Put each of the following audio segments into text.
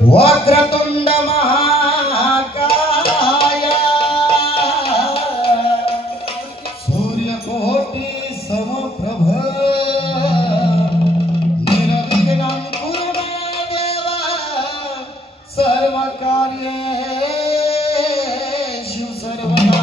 वक्रतुंड महाकाय सूर्यकोटि समप्रभ निर्विघ्नं कुरु मे देव सर्वकार्येषु सर्वदा।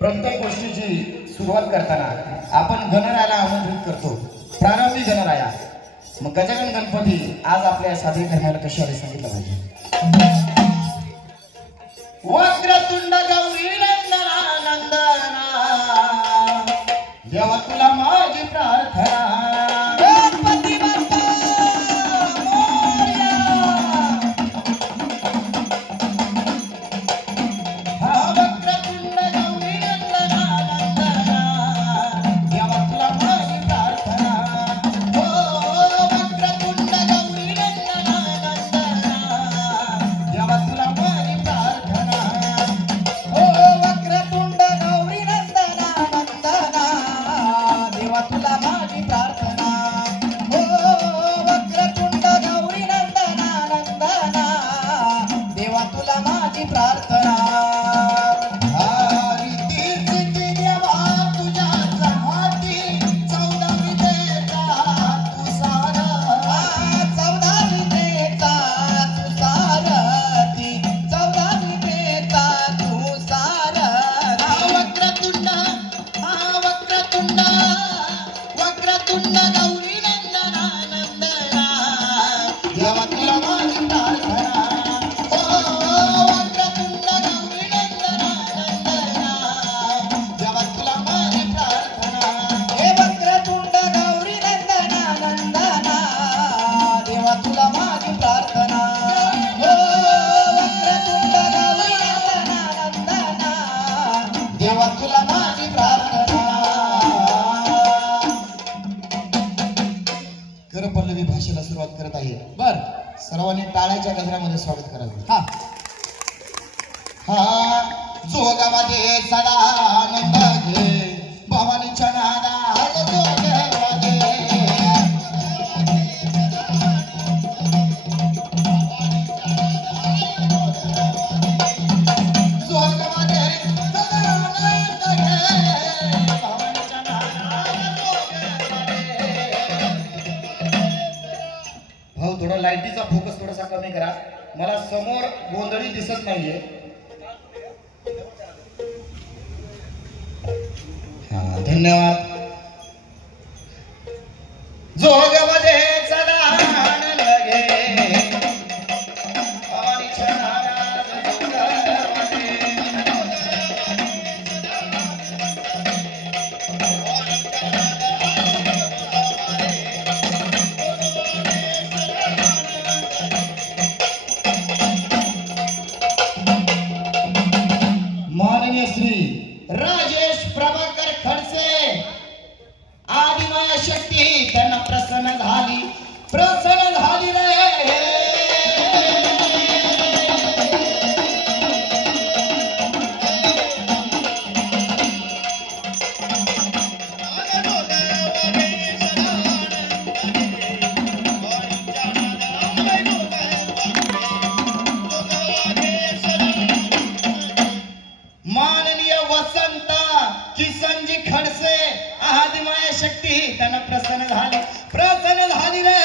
प्रत्येक गोष्टीची सुरुवात करताना आपण गणरायाला आमंत्रित करतो, प्रारंभी गणराया। मग गजानन गणपती आज आपल्या सादरी करण्याला कशी आले सांगितलं पाहिजे। वक्रतुंड गौरी नंदना नंदना देवा तुला माझी प्रार्थना। पल्लवी भाषेला सुरुवात करत आहे। बर, सर्वांनी टाळ्याच्या गजरामध्ये स्वागत करावे। हा हा जोगामध्ये सदा आनंद घे भवानीच्या नादात जोगामध्ये। जोगामध्ये सदा आनंद घे भवानीच्या नादात जोगामध्ये। भाऊ थोडा लाईटीचा फोकस थोडासा कमी करा, मला समोर गोंधळी दिसत नाहीये। हा धन्यवाद। जोगामध्ये सदा आनंद घे भवानीच्या नादात जोगामध्ये। माननीय श्री राजेश प्रभाकर खडसे आदिमाया शक्ती त्यांना प्रसन्न झाली रे। माननीय वसंत किसनजी खडसे आदिमाया शक्ती त्यांना प्रसन्न झाली रे।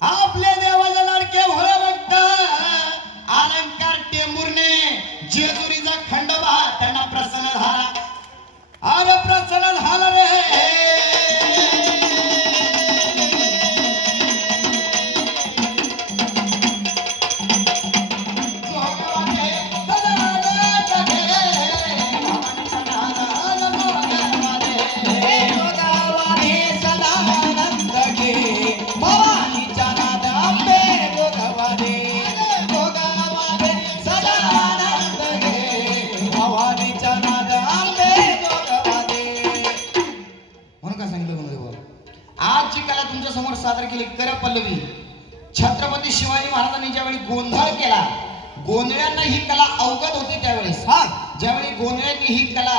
आपले देवाचे लाडके भोळे भक्त अलंकार टेंभुर्णे जेजुरीचा खंडोबा केली कर पल्लवी. छत्रपती शिवाजी महाराजांनी ज्यावेळी गोंधळ केला, गोंधळ्यांना ही कला अवगत होती त्यावेळेस. ज्यावेळी गोंधळ्यांनी ही कला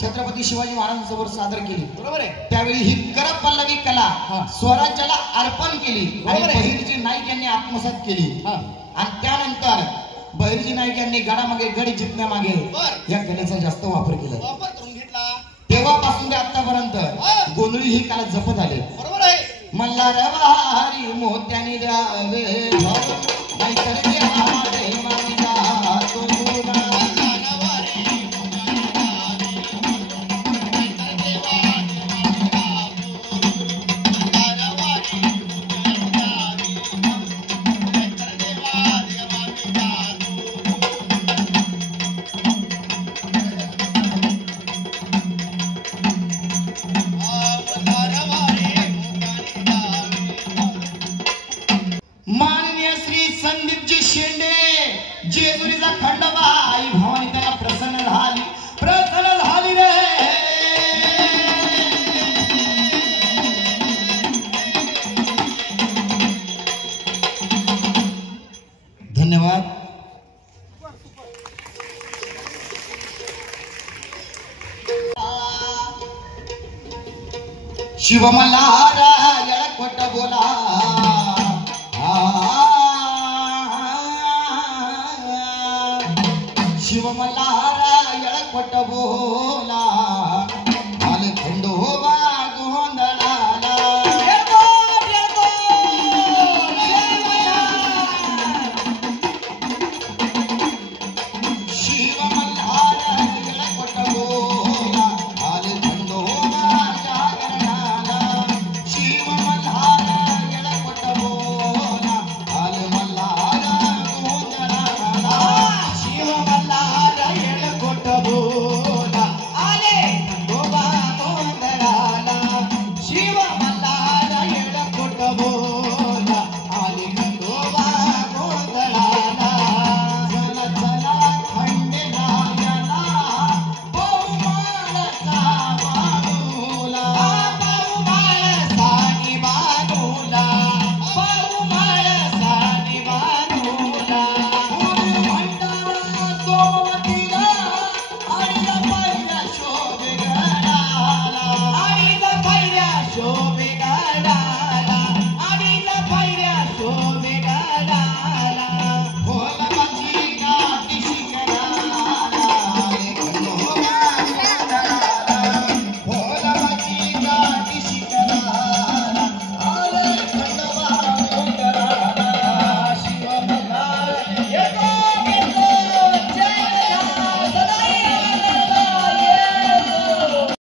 छत्रपती शिवाजी महाराजांसमोर सादर केली, बरोबर आहे, त्यावेळी ही कर पल्लवी कला स्वराज्याला अर्पण केली आणि बहिर्जी नाईक यांनी आत्मसात केली. आणि त्यानंतर बहिर्जी नाईक यांनी गडामागे गड जिंकण्यामागे या कलेचा जास्त वापर केला. तेव्हापासून ते आतापर्यंत गोंधळी ही कला जपत आली, बरोबर आहे. मल्हारवारी मोत्याने द्यावे नाहीतर देवाने मानिला तो गुणा. माननीय श्री संदीपजी शेंडे जेजुरीचा खंडोबा आई भवानी त्याला प्रसन्न झाली, प्रसन्न झाली रे. धन्यवाद. शिव मल्हारा येळकोट बोला